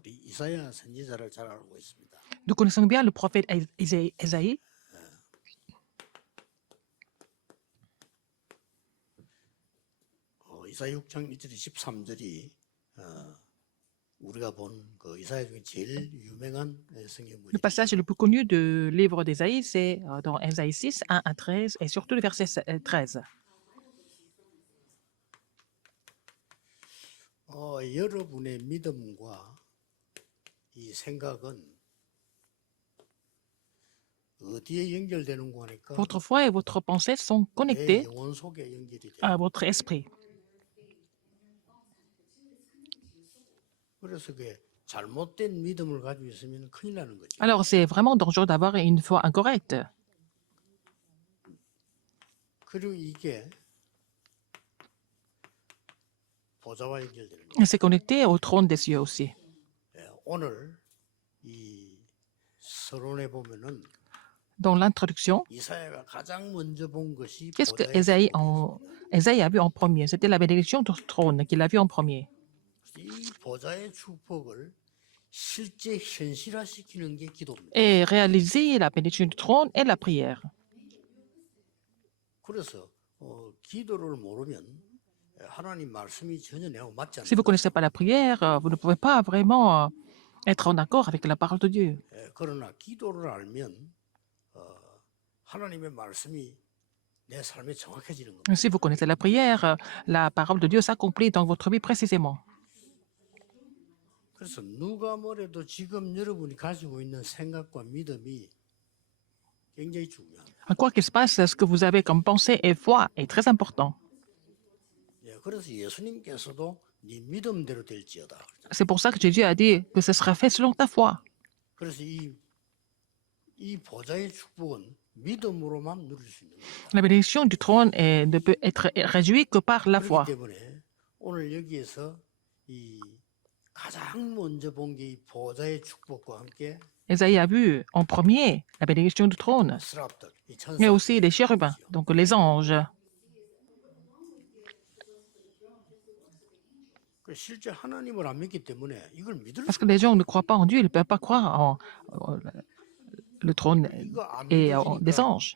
우리 이사야 선지자를 잘 알고 있습니다. Nous connaissons bien le prophète Ésaïe. 이사야 6장 1절 13절이 우리가 본 그 이사야 중에 제일 유명한 성경 Le 구절입니다. passage le plus connu du livre d'Ésaïe, c'est dans Ésaïe 6, 1 à 13, et surtout le verset 13. 여러분의 믿음과 이 생각은 어디에 연결되는 거니까 Votre foi et votre pensée sont 내 connectés 영혼 속에 연결이 돼요. à votre esprit. 그래서 그게 잘못된 믿음을 가지고 있으면 큰일 나는 거죠. Alors, c'est vraiment dangereux d'avoir une foi incorrecte. 그리고 이게 보좌와 연결되는 거예요. Et c'est connecté au trône des cieux aussi. 오늘 이 서론에 보면은 Dans l'introduction, 이사야가 가장 먼저 본 것이 qu'est-ce que 보좌의 Ésaïe a vu en premier? C'était la bénédiction du trône qu'il a vu en premier. 이 보좌의 축복을 실제 현실화시키는 게 기도입니다. Et réaliser la bénédiction du trône et la prière. 그래서 기도를 모르면 하나님 말씀이 전혀 내하고 맞지 Si vous ne 않아요. connaissez pas la prière, vous ne pouvez pas vraiment être en accord avec la parole de Dieu. 그러나 기도를 알면 하나님의 말씀이 내 삶에 정확해지는 겁니다. Si vous connaissez la prière, la parole de Dieu s'accomplit dans votre vie précisément. 그래서 누가 뭐래도 지금 여러분이 가지고 있는 생각과 믿음이 굉장히 중요합니다. Quoi qu'il se passe, ce que vous avez comme pensée et foi est très important. 그래서 예수님께서도 네 믿음대로 될지어다. C'est pour ça que Jésus a dit que ce sera fait selon ta foi. 그래서 이 보좌의 축복은 믿음으로만 누릴 수 있는 겁니다. La bénédiction du trône ne peut être réjouie que par la foi. 그렇기 때문에 오늘 여기에서 이 가장 먼저 본 게 이 보좌의 축복과 함께 Ésaïe a vu en premier la bénédiction du trône, 스랍들, 이 mais 천사, aussi les chérubins, donc les anges. 실제 하나님을 안 믿기 때문에 이걸 믿을 Parce 수 que les gens ne croient pas en Dieu, ils ne peuvent pas croire en le trône 이거 안 et des 믿으니까 anges.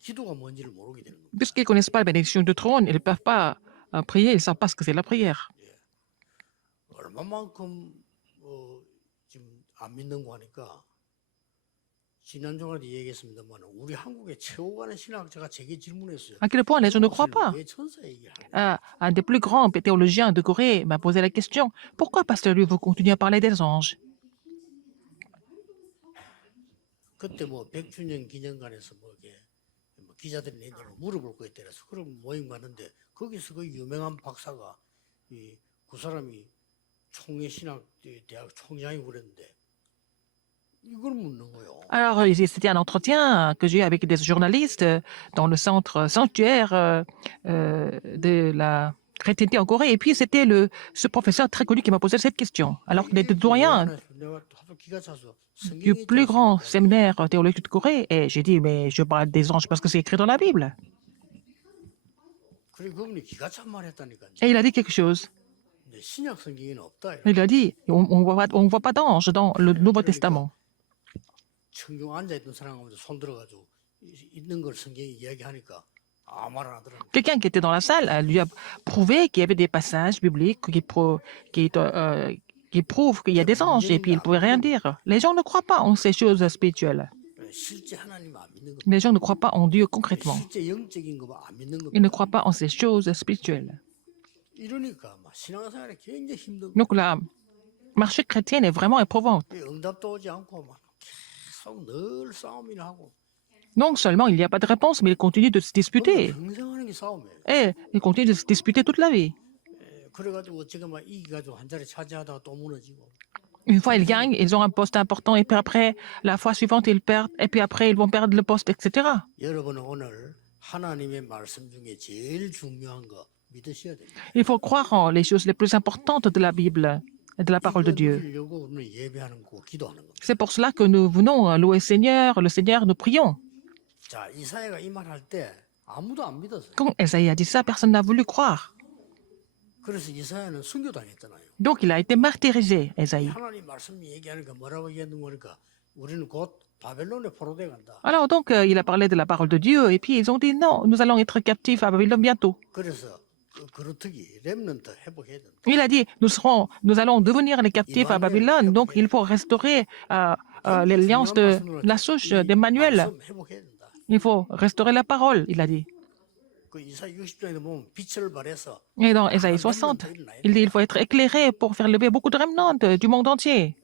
기도가 뭔지를 모르게 되는 겁니다. Puisqu'ils ne connaissent pas la bénédiction du trône, ils ne peuvent pas prier, ils ne savent pas ce que c'est la prière. 얼마만큼 지금 안 믿는 거 하니까 지난 주간에도 얘기했습니다만 우리 한국의 최고간의 신학자가 제게 질문했어요. À quel point les gens ne croient pas. 왜 천사 얘기를 하냐? Un des plus grands théologiens de Corée m'a posé la question, pourquoi, Pasteur Liu, vous continuez à parler des anges? 그때 뭐 100주년 기념관에서 뭐 이렇게 기자들이 내대로 물어볼 거 있더라서 그럼 모임 가는데 거기서 그 유명한 박사가 그 사람이 총회신학대학 총장이고 그랬는데 이걸 묻는 거예요. Alors, c'était un entretien que j'ai eu avec des journalistes dans le centre sanctuaire de la chrétienté en Corée. Et puis, c'était ce professeur très connu qui m'a posé cette question. Alors qu'il était doyen 내가 하도 기가 차서 du 성경에 plus grand séminaire théologique de Corée. Et j'ai dit, mais je parle des anges parce que c'est écrit dans la Bible. 그래 그분이 기가 찬 말 했다니까요. Et il a dit quelque chose. 근데 신약 성경에는 없다. Il a dit, on ne voit pas d'anges dans le Nouveau Testament. 청경 앉아있던 사람한테 손 들어가지고 있는 걸 성경이 이야기하니까 아무 말 안 하더라고요. Quelqu'un qui était dans la salle lui a prouvé qu'il y avait des passages bibliques qui prouvent qu'il y a des anges et puis il ne pouvait rien dire. Les gens ne croient pas en ces choses spirituelles. 실제 하나님 안 믿는 거. Les gens ne croient pas en Dieu concrètement. 실제 영적인 거 안 믿는 거. Ils ne croient pas en ces choses spirituelles. 이러니까 막 신앙생활이 굉장히 힘든 거. Donc la marche chrétienne est vraiment éprouvante. 응답도 오지 않고 막 계속 늘 싸움이나 하고. Non seulement il n'y a pas de réponse, mais ils continuent de se disputer. 평생 하는 게 싸움이에요. Et ils continuent de se disputer toute la vie. 그래가지고 어쩌면 막 이기가지고 한 자리 차지하다가 또 무너지고. Une fois ils gagnent, ils ont un poste important et puis après, la fois suivante, ils perdent et puis après, ils vont perdre le poste, etc. 여러분은 오늘 하나님의 말씀 중에 제일 중요한 거 믿으셔야 됩니다. Il faut croire en les choses les plus importantes de la Bible et de la parole de Dieu. 이러려고 우리는 예배하는 거, 기도하는 겁니다. C'est pour cela que nous venons louer le Seigneur, nous prions. 자, 이사야가 이 말 할 때 아무도 안 믿었어요. Quand Esaïe a dit ça, personne n'a voulu croire. 그래서 이사야는 순교당했잖아요. Donc, il a été martyrisé, Ésaïe. 하나님 말씀이 얘기하니까 뭐라고 얘기하는 거니까 우리는 곧 바벨론에 포로돼 간다. Alors, donc, il a parlé de la parole de Dieu, et puis ils ont dit non, nous allons être captifs à Babylone bientôt. 그래서 그렇듯이 렘넌트 회복해야 된다. Il a dit, nous allons devenir les captifs à Babylone, donc il faut restaurer l'alliance de la souche d'Emmanuel. 말씀 회복해야 된다. Il faut restaurer la parole, il a dit. 그 이사 60장에 보면 빛을 발해서 Et dans Ésaïe 60, il dit il faut être éclairé pour faire lever beaucoup de remnants du monde entier.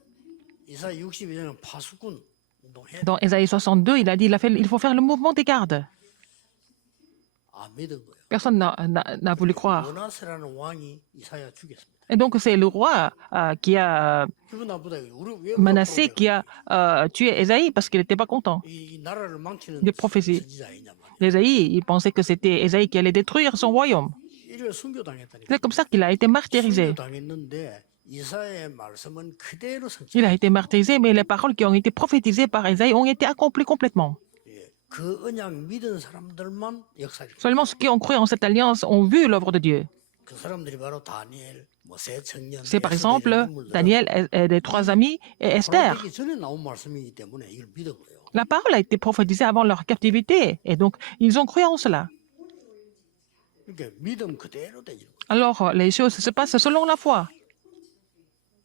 이사 62장은 파수꾼 운동해야 돼. Dans Ésaïe 62, il a dit il faut faire le mouvement des gardes. 안 믿은 거예요. Personne n'a voulu croire. 모나세라는 왕이 이사야 죽였습니다. Et donc c'est le roi qui a 기분 나쁘다. 우리 왜 Manassé qui a tué Ésaïe parce qu'il n'était pas content. 이 나라를 망치는 Des prophéties. 선지자 아니냐 말이야. Ésaïe, il pensait que c'était Ésaïe qui allait détruire son royaume. 이를 순교당했다니까. C'est comme ça qu'il a été martyrisé. 순교당했는데 이사야의 말씀은 그대로 성취. Il a été martyrisé, mais les paroles qui ont été prophétisées par Ésaïe ont été accomplies complètement. 그 언약 믿은 사람들만 역사를. Seulement ceux qui ont cru en cette alliance ont vu l'œuvre de Dieu. 그 사람들이 바로 다니엘, 모세, 청년. C'est par exemple Daniel et les trois amis et Esther. 되기 전에 나온 말씀이기 때문에 이걸 믿은 거예요. La parole a été prophétisée avant leur captivité, et donc ils ont cru en cela. 그러니까 믿음 그대로 되는 거예요. Alors les choses se passent selon la foi.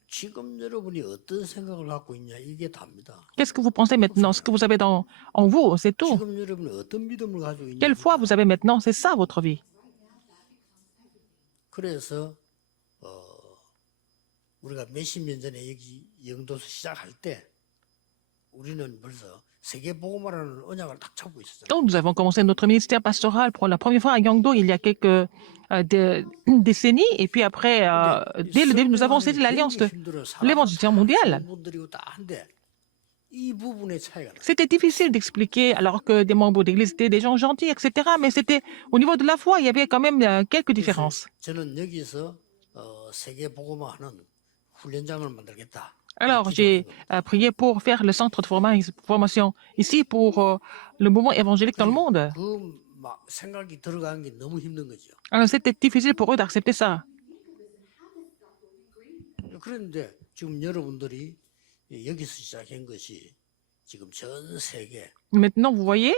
지금 여러분이 어떤 생각을 갖고 있냐 이게 답니다. Qu'est-ce que vous pensez maintenant? Ce que vous avez en vous, c'est tout. 지금 여러분이 어떤 믿음을 가지고 있냐. Quelle foi vous avez maintenant? C'est ça votre vie. 그래서 우리가 몇십 년 전에 여기 영도서 시작할 때 우리는 벌써 세계 복음화라는 언약을 딱 잡고 있었잖아요. Donc, nous avons commencé notre ministère pastoral pour la première fois à Gyeongdo il y a quelques décennies. Et puis après, dès le début, nous avons saisi l'alliance de l'évangélisation mondiale. 분들이고 다 한데 이 부분의 차이가 나요. C'était difficile d'expliquer alors que des membres d'église étaient des gens gentils, etc. Mais c'était au niveau de la foi, il y avait quand même quelques différences. 저는 여기서 세계 복음화하는 훈련장을 만들겠다. Alors, j'ai prié pour faire le centre de formation ici pour le mouvement évangélique dans le monde. 막 생각이 들어가는 게 너무 힘든 거죠. Alors, c'était difficile pour eux d'accepter ça. 그런데 지금 여러분들이 여기서 시작한 것이 지금 전 세계 Maintenant, vous voyez,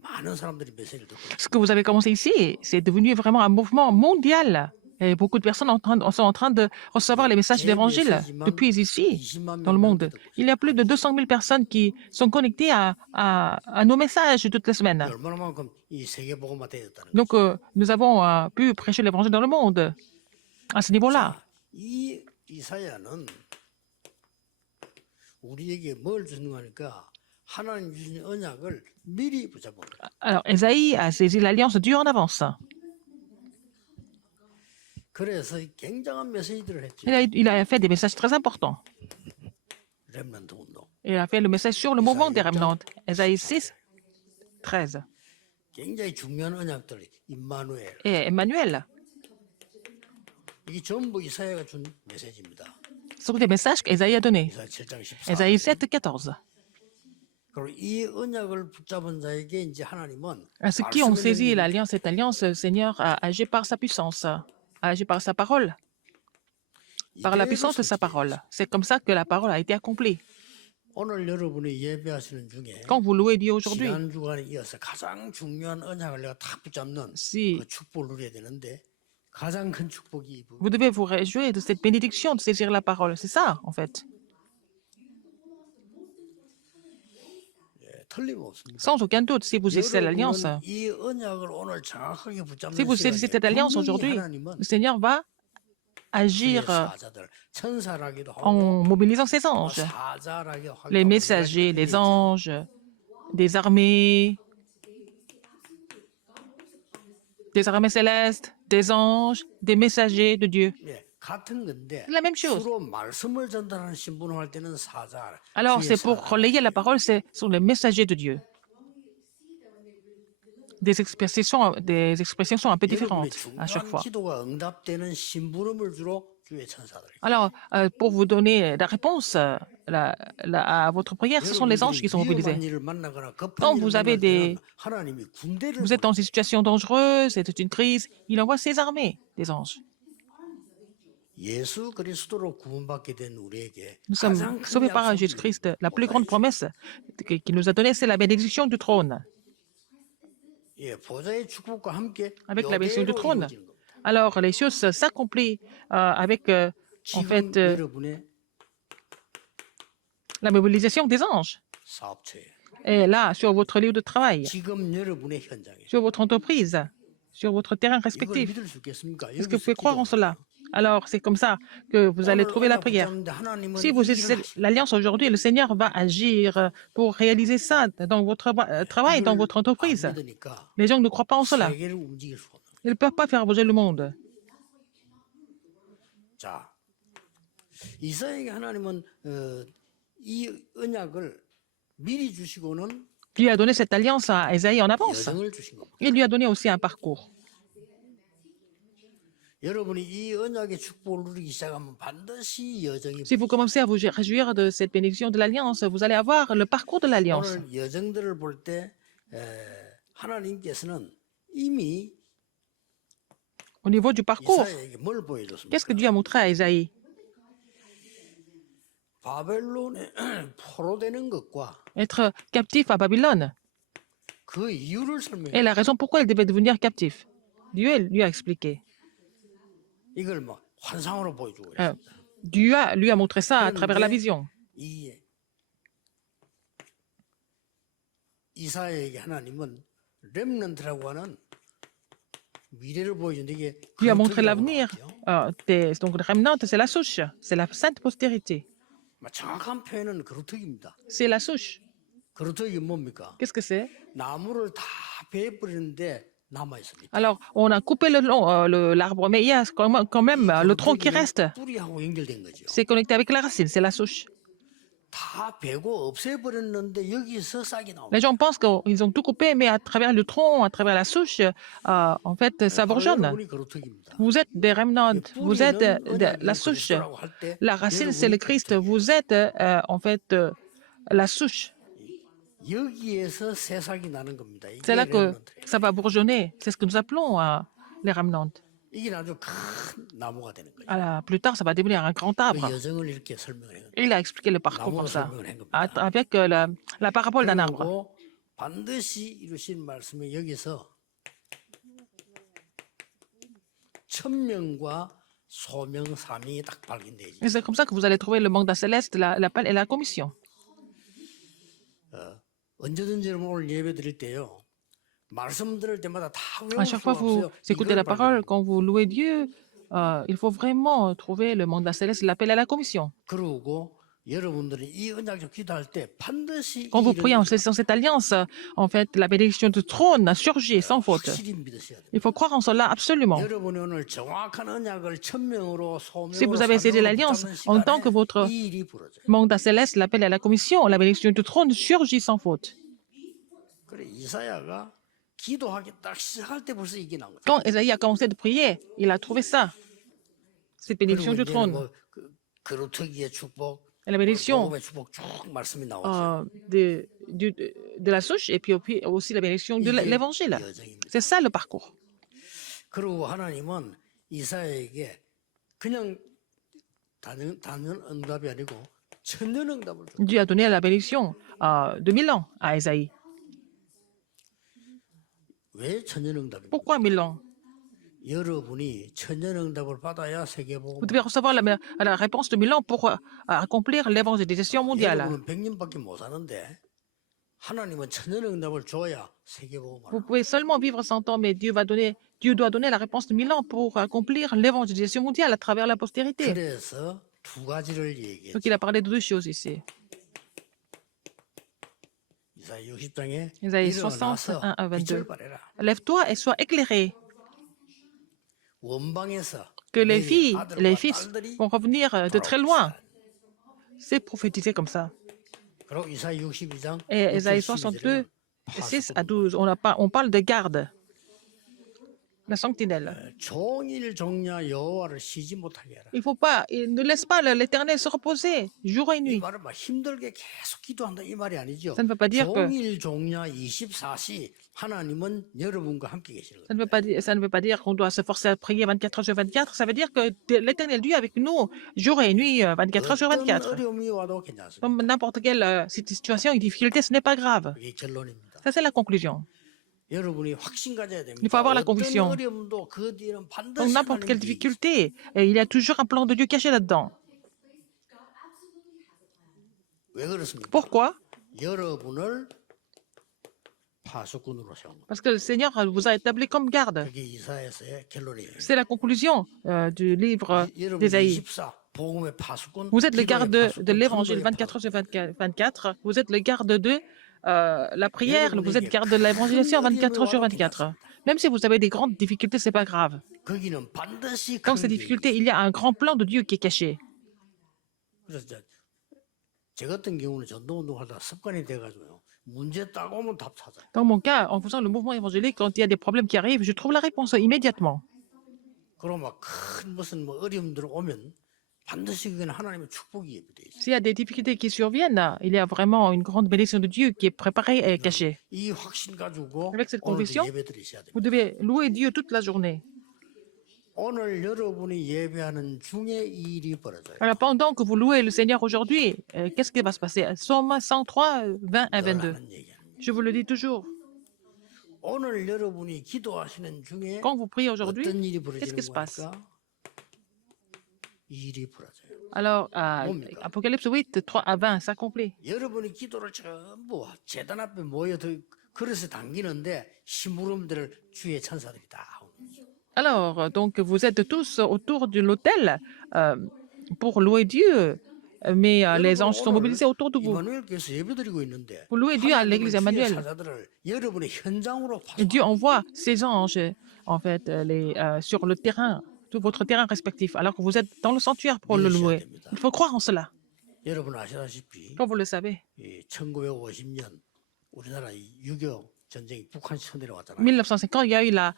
많은 사람들이 메시지를 듣고 있어요. ce que vous avez commencé ici, c'est devenu vraiment un mouvement mondial. Et beaucoup de personnes sont en train de recevoir les messages de l'Évangile depuis ici, 20만 dans le monde. 듣고 있어요. Il y a plus de 200 000 personnes qui sont connectées à nos messages toutes les semaines. 얼마나만큼 이 세계 복음화 되었다는 거죠. Donc, nous avons pu prêcher l'Évangile dans le monde à ce niveau-là. 이 이사야는 우리에게 뭘 주는 거니까 하나님 주신 언약을 미리 붙잡은 거예요. Alors, Ésaïe a saisi l'alliance de Dieu en avance. 그래서 굉장한 메시지들을 했죠. Il a fait des messages très importants. 렘넌트 운동. Il a fait le message sur le mouvement des remnants. Ésaïe 6, 13. 굉장히 중요한 언약들, 임마누엘. Et Emmanuel. 이게 전부 이사야가 준 메시지입니다. Ce sont des messages qu'Ésaïe a donnés. 이사야 7장 14. Ésaïe 7, 14. 그리고 이 언약을 붙잡은 자에게 이제 하나님은 À ceux qui ont 말씀의 saisi 능력이 l'alliance, cette alliance, le Seigneur a agi par sa puissance, a agi par sa parole, par la puissance de sa parole. C'est comme ça que la parole a été accomplie. 오늘 여러분이 예배하시는 중에 Quand vous louez Dieu aujourd'hui, 지난 주간에 이어서 가장 중요한 언약을 내가 탁 붙잡는 si 그 축복을 누려야 되는데 가장 큰 축복이 이 부분. vous devez vous réjouir de cette bénédiction de saisir la parole, c'est ça, en fait, 틀림없습니다. sans aucun doute. Si vous saisissez l'alliance, 여러분은 이 언약을 오늘 정확하게 붙잡는 si vous saisissez cette alliance aujourd'hui, 하나님은 le Seigneur va agir 사자들, 천사라기도 하고 en mobilisant ses anges, 사자라기 les messagers, les anges, des armées célestes, des anges, des messagers de Dieu. 예, 같은 건데 C'est la même chose. 주로 말씀을 전달하는 신분을 할 때는 사자. Alors, 주의 c'est pour 사자. relayer la parole, ce sont les messagers de Dieu. Des expressions sont un peu 여러분의 différentes à chaque 중요한 fois. 기도가 응답되는 심부름을 주로 주의 천사들. Alors, pour vous donner la réponse à votre prière, ce sont les anges qui sont mobilisés. 위험한 일을 만나거나 급한 Quand 일을 vous avez 만날 때는 des, 하나님이 군대를 vous êtes 보내. dans une situation dangereuse, c'est une crise, il envoie ses armées, des anges. 예수 그리스도로 구원받게 된 우리에게 Nous sommes 가장 큰 sauvés par 약속이 Jésus-Christ. La plus grande 보좌의 promesse qu'il nous a donnée, c'est la bénédiction du trône. 예, 보좌의 축복과 함께 Avec la bénédiction du 이대로 trône. 이루어지는 겁니다. Alors, les choses s'accomplissent avec, en fait, 지금 여러분의 la mobilisation des anges. 사업처에, Et là, sur votre lieu de travail, 지금 여러분의 현장에 sur votre entreprise, sur votre terrain 이걸 respectif. 믿을 수 있겠습니까? Est-ce que vous 여기서 pouvez croire en 기도하는 cela? Alors, c'est comme ça que vous allez 오늘 trouver la 언약 prière. 붙잡는데 하나님은 Si vous 이 일을 essayez 하시- l'alliance aujourd'hui, le Seigneur va agir pour réaliser ça dans votre travail, dans 이걸 votre 안 entreprise. 믿으니까 Les gens ne croient pas en cela. 세계를 움직일 수 없는. Ils ne peuvent pas faire bouger le monde. 자, 이사야에게 하나님은 이 언약을 미리 주시고는 Dieu a donné cette alliance à Ésaïe en avance. 여정을 주신 겁니다. Il lui a donné aussi un parcours. 여러분이 이 언약의 축복을 누리기 시작하면 반드시 여정이 Si vous commencez à vous réjouir de cette bénédiction de l'alliance, vous allez avoir le parcours de l'alliance. 오늘 여정들을 볼 때 하나님께서는 이미 Au niveau du parcours, 이사야에게 뭘 보여줬습니까? qu'est-ce que Dieu a montré à Ésaïe? 바벨론에 포로되는 것과 Être captif à Babylone. 그 이유를 설명해. Et la raison pourquoi il devait devenir captif. Dieu lui a expliqué. 이걸 막 환상으로 보여주고 Euh, 있습니다. Dieu lui a montré ça à travers la vision. 이 이사야에게 하나님은 렘넌트라고 하는 미래를 보여주는데 이게 Dieu a montré 그릇이라고 l'avenir. 나왔죠. Donc le remnant, c'est la souche. C'est la sainte postérité. 정확한 표현은 그루터기입니다. C'est la souche. 그루터기 뭡니까? Qu'est-ce que c'est? 나무를 다 베어버리는데 남아 있습니다. Alors, on a coupé l'arbre, mais il y a quand même le tronc qui reste. 뿌리하고 연결된 거죠. C'est connecté avec la racine, c'est la souche. 다 베고 없애버렸는데 여기서 싹이 나옵니다. Les gens pensent qu'ils ont tout coupé, mais à travers le tronc, à travers la souche, en fait, ça bourgeonne. 여러분이 그루터기입니다. Vous êtes des remnants, vous êtes la souche. La racine, c'est le Christ. Vous êtes, en fait, la souche. 여기에서 새싹이 나는 겁니다. 이게 C'est là que 렘넌트예요. ça va bourgeonner. C'est ce que nous appelons les remnants. 이게 아주 큰 나무가 되는 거예요. Plus tard, ça va devenir un grand 그 arbre. 여정을 이렇게 설명을 해요. Il a expliqué le parcours 나무로 comme ça, 설명을 한 겁니다. avec la parabole d'un arbre. 그리고 반드시 이루신 말씀이 여기서 천명과 소명 사명이 딱 발견되지. Et c'est comme ça que vous allez trouver le mandat céleste, l'appel et la commission. 언제든지 여러분 오늘 예배 드릴 때요. 말씀 들을 때마다 다 À 외울 chaque 수가 fois que vous 없어요. écoutez 이걸 la parole, 발견해요. quand vous louez Dieu, il faut vraiment trouver le mandat céleste, l'appel et la commission. 그리고 여러분들이 이 언약적 기도할 때 반드시 Quand vous 이 priez en 일을 cette alliance, en fait, la bénédiction du trône a surgi sans faute. 확실히 믿으셔야 돼요. Il faut croire en cela absolument. 여러분이 오늘 정확한 언약을 천명으로 Si vous 소명으로 avez saisi 사명으로 l'alliance, 붙잡는 en tant que 시간에 votre 이 일이 벌어져요. mandat céleste, l'appel et la commission, la bénédiction du trône surgit sans faute. 그래 이사야가 기도하기 딱 시작할 때 벌써 이게 나온 거죠. Quand Esaïe a commencé de prier, il a trouvé ça, cette bénédiction du 그리고 이제는 trône. 뭐 그루터기의 축복, Et la bénédiction 복음의 축복 쭉 말씀이 나오죠. de la souche et puis aussi la bénédiction de 이게 l'évangile. 여정입니다. C'est ça le parcours. 그리고 하나님은 이사야에게 그냥 단연 응답이 아니고 천년 응답을 줬어요. Dieu a donné la bénédiction de 1000 ans à Esaïe. 왜 천년 응답입니까? Pourquoi 1000 ans? 여러분이 천년 응답을 받아야 세계복음. Vous devez recevoir la réponse de 1000 ans pour accomplir l'évangélisation mondiale. 여러분은 100년밖에 못 사는데 하나님은 천년 응답을 줘야 세계복음을. Vous pouvez seulement vivre 100 ans, mais Dieu doit donner la réponse de 1000 ans pour accomplir l'évangélisation mondiale à travers la postérité. 그래서 두 가지를 얘기했죠. Donc il a parlé de deux choses ici. 이사야 60장에 Isaïe 일어나서 61 à 22. 빛을 발해라. Lève-toi et sois éclairé, 원방에서 que les 너희 filles, 아들과 les fils 딸들이 vont revenir de très loin. C'est prophétisé comme ça. 그리고 이사야 62장 Et Isaïe 62, 6 à 12, on parle de garde. la sentinelle. 종일 종야 여호와를 쉬지 못하게 해라. Ne laisse pas l'Éternel se reposer jour et 이 nuit. 말은 막 힘들게 계속 기도한다 이 말이 아니죠. Ça ne veut pas dire que 종일 종야 24시 하나님은 여러분과 함께 계시는 ça ne 거예요. veut pas dire, ça ne veut pas dire qu'on doit se forcer à prier 24 heures sur 24. Ça veut dire que l'Éternel Dieu est avec nous jour et nuit, 24 heures sur 어떤 24. 어려움이 와도 괜찮습니다. Comme n'importe quelle situation et difficulté, ce n'est pas grave. 그게 결론입니다. Ça, c'est la conclusion. 여러분이 확신 가져야 Il 됩니다. faut avoir la 어떤 conviction. 어려움도 그 뒤에는 Donc, 반드시 n'importe quelle 하나님의 계획이 있어요. difficulté, il y a toujours un plan de Dieu caché là-dedans. 왜 그렇습니까? Pourquoi? 여러분을 파수꾼으로 세운 거예요. Parce que le Seigneur vous a établi comme garde. 그게 이사야서의 결론이에요. C'est la conclusion du livre 여러분 d'Ésaïe. 24 복음의 파수꾼, Vous êtes le 기도의 garde de 파수꾼, l'évangile 전도의 24 heures 파수꾼. sur 24. Vous êtes le garde de la prière. Vous êtes garde de l'évangélisation 24 heures sur 24. Même si vous avez des grandes difficultés, c'est pas grave. 거기는 반드시 Dans 큰 ces 계획이 difficultés, il y a un grand plan de Dieu qui est caché. 그래서 제 같은 경우는 전도운동 하다가 습관이 돼가지고요. 문제 딱 오면 답 찾아요. Dans mon cas, en faisant le mouvement évangélique, quand il y a des problèmes qui arrivent, je trouve la réponse immédiatement. 그럼 막 큰 무슨 뭐 어려움들 오면 반드시 그건 하나님의 축복이 예비돼 있어요. S'il y a des difficultés qui surviennent, il y a vraiment une grande bénédiction de Dieu qui est préparée et cachée. 이 확신 가지고 Avec cette 오늘도 conviction, 예배 드리셔야 됩니다. vous devez louer Dieu toute la journée. 오늘 여러분이 예배하는 중에 이 일이 벌어져요. Alors, pendant que vous louez le Seigneur aujourd'hui, qu'est-ce qui va se passer? Psaume 103, 20 à 22. 하는 얘기하는 거예요. Je vous le dis toujours. 오늘 여러분이 기도하시는 중에 Quand vous priez aujourd'hui, 어떤 일이 qu'est-ce 벌어지는 qui se passe? 거니까 이 일이 벌어져요. Alors, 뭡니까? Apocalypse 8, 3 à 20, ça complète. 여러분이 기도를 전부 제단 앞에 모여 그릇에 담기는데 심부름들을 주의 천사들이 다 하고 있어요. Alors, donc, vous êtes tous autour de l'autel pour louer Dieu, mais les 여러분 anges sont mobilisés autour de vous. 이마누엘께서 예배드리고 있는데 Vous louez Dieu à 하나님은 l'église 주의 Emmanuel. 사자들을 여러분의 현장으로 Et Dieu 파송합니다. envoie ses anges, en fait, sur le terrain, tout votre terrain respectif, alors que vous êtes dans le sanctuaire pour le louer. Il faut croire en cela. 여러분 아시다시피 Comme vous le savez, 이 1950년 우리나라 6.25 전쟁이 북한 쳐내려왔잖아요. 1950, il y a eu la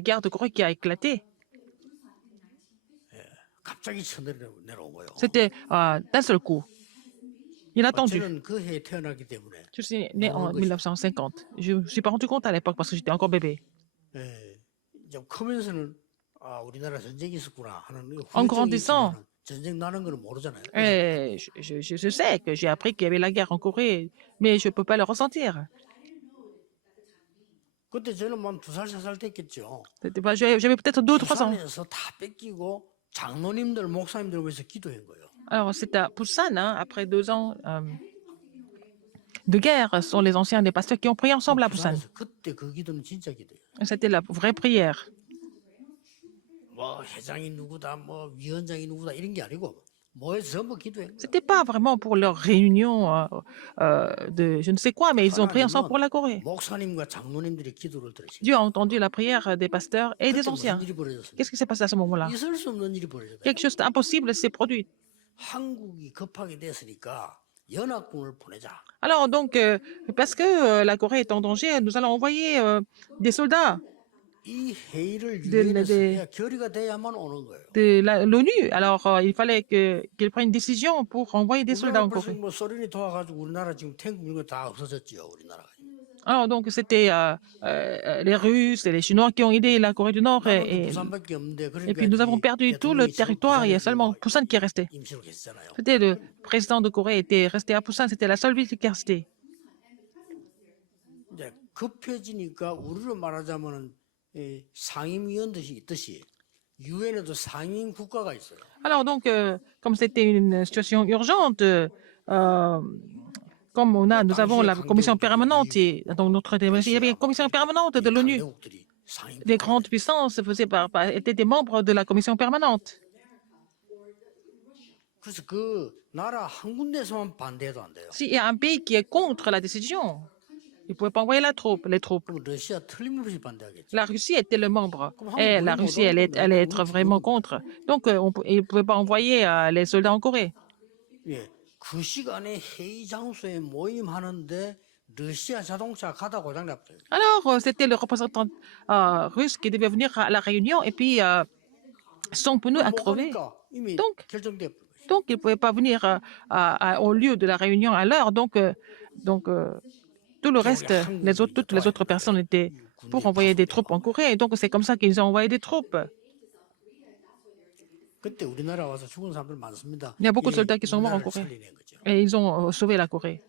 guerre de Corée qui a éclaté. 갑자기 쳐내려온 거예요. C'était d'un seul coup, inattendu. 저는 그 해에 태어났기 때문에 Je suis né en 1950. Je ne me suis pas rendu compte à l'époque parce que j'étais encore bébé. 좀 크면서는 아 우리나라 전쟁이 있었구나 하는 En 후유증이 grandissant. 있지만 전쟁 나는 거는 모르잖아요. Et je sais que j'ai appris qu'il y avait la guerre en Corée, mais je ne peux pas le ressentir. 그때 저는 만 2살, 3살 됐겠죠. J'avais peut-être 2 ou 3 ans. 부산에서 다 뺏기고 장로님들, 목사님들 위해서 기도한 거예요. Alors, c'est à Busan, hein, après 2 ans de guerre, ce sont les anciens des pasteurs qui ont prié ensemble à Busan. 부산에서 그때 그 기도는 진짜 기도예요. C'était la vraie prière. 뭐 회장이 누구다, 뭐 위원장이 누구다 이런 게 아니고 모여서 전부 기도한 거예요. C'était pas vraiment pour leur réunion de je ne sais quoi, mais ils ont prié ensemble pour la Corée. 목사님과 장로님들이 기도를 들으시고 Dieu a entendu la prière des pasteurs et des 그때 anciens. 무슨 일이 벌어졌습니까? Qu'est-ce qui s'est passé à ce moment-là? 있을 수 없는 일이 벌어졌다. Quelque chose d'impossible s'est produit. 한국이 급하게 됐으니까 연합군을 보내자. Alors, donc, parce que la Corée est en danger, nous allons envoyer des soldats 이 회의를 네, 유엔에서 네. 해야 결의가 돼야만 오는 거예요. de l'ONU. Alors, il fallait qu'ils prennent une décision pour envoyer des soldats en 우리나라 Corée. 뭐 소련이 도와가지고 우리나라 지금 탱크 물건 다 없어졌지요, 우리나라가. Alors, donc, c'était les Russes et les Chinois qui ont aidé la Corée du Nord. 남은 부산밖에 없는데 Et 그러니까 puis, nous avons perdu tout le 대통령이 territoire. Il y a 부산에 seulement Busan qui est resté. 임시로 계시잖아요. C'était le président de Corée était resté à Busan. C'était la seule ville qui est restée. 이제 급해지니까 우리로 말하자면은 상임위원들이 있듯이 유엔에도 상임 국가가 있어요. Alors, donc, comme c'était une situation urgente, comme nous avons la commission permanente, et dans notre il y avait une commission permanente de l'ONU. 강대국들이 상임 Les grandes puissances étaient des membres de la commission permanente. 그래서 그 나라 한 군데서만 반대해도 안 돼요. S'il y a un pays qui est contre la décision, il ne pouvait pas envoyer les troupes. 그럼 러시아 틀림없이 반대하겠죠. La Russie était le membre. Et la Russie, allait être vraiment contre. Donc, il ne pouvait pas envoyer les soldats en Corée. 예, 그 시간에 회의 장소에 모임하는데 러시아 자동차 가다 고장났어요. Alors, c'était le représentant russe qui devait venir à la réunion et puis son pneu a 못 crevé. 가니까 이미 Donc, 결정돼 버린 거죠. Donc, il ne pouvait pas venir au lieu de la réunion à l'heure. Tout le reste, toutes les autres personnes étaient pour envoyer des troupes en Corée. Et donc, c'est comme ça qu'ils ont envoyé des troupes. 그때 우리나라 와서 죽은 사람들 많습니다. Il y a beaucoup de 이 soldats qui sont morts en 우리나라를 Corée. 살려낸 거죠. Et ils ont sauvé la Corée.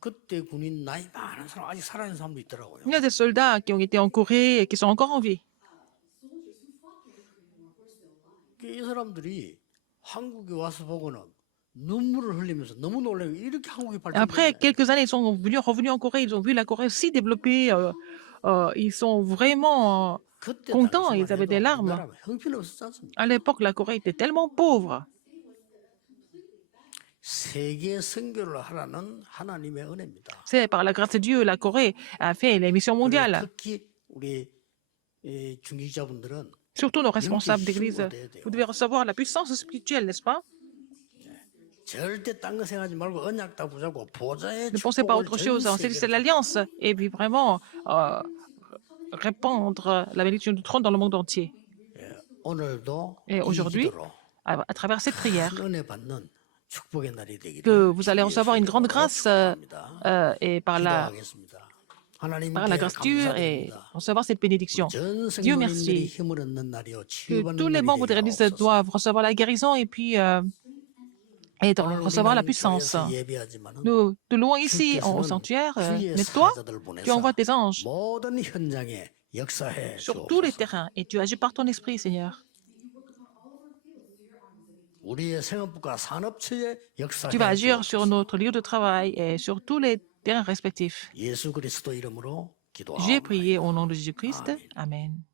그때 군인 나이 많은 사람 아직 살아있는 사람도 있더라고요. Il y a des soldats qui ont été en Corée et qui sont encore en vie. 이 사람들이 한국에 와서 보고는 눈물을 흘리면서 너무 놀래요. 이렇게 한국이 Après 발전됐네. quelques années, ils sont revenus en Corée. Ils ont vu la Corée si développée. Ils sont vraiment 그때 contents. 당시만 Ils avaient des 해도 larmes. 우리나라 형편없었지 않습니까? À l'époque, la Corée était tellement pauvre. 세계 선교를 하라는 하나님의 은혜입니다. C'est par la grâce de Dieu, la Corée a fait les missions mondiales. 특히 우리 중직자분들은 Surtout nos responsables 영적 d'église. 힘으로 돼야 돼요. Vous devez recevoir la puissance spirituelle, n'est-ce pas? 절대 딴 거 생각하지 말고 언약 다 붙잡고 보좌의 Ne pensez pas à 축복을 autre 전 chose, saisissez 세계로 l'alliance et puis vraiment répandre la bénédiction du trône dans le monde entier. 오늘도 Et 이 aujourd'hui, 기도로 à travers cette prière, 큰 은혜 받는 축복의 날이 되기를 que vous allez 주의 recevoir une grande 이름으로 grâce 축복합니다. et par la 기도하겠습니다. grâce de Dieu et 감사드립니다. recevoir cette bénédiction. 전 Dieu 성도님들이 merci. 힘을 얻는 날이요 Que 치유받는 tous les 날이 membres de 되게 l'église 하옵소서. doivent recevoir la guérison et puis 오늘 recevoir la 우리는 puissance. 교회에서 예배하지만은 Nous te louons ici au 주께서는 sanctuaire, 주의 mais toi, 사자들을 tu 보내사 envoies tes anges 모든 현장에 역사해 sur tous les 주옵소서. terrains et tu agis par ton esprit, Seigneur. 우리의 생업부가 산업체에 역사해 Tu vas agir sur 주옵소서. notre lieu de travail et sur tous les terrains respectifs. 예수 그리스도 이름으로 J'ai 기도하옵나이다. prié au nom de Jésus-Christ. Amen. Amen.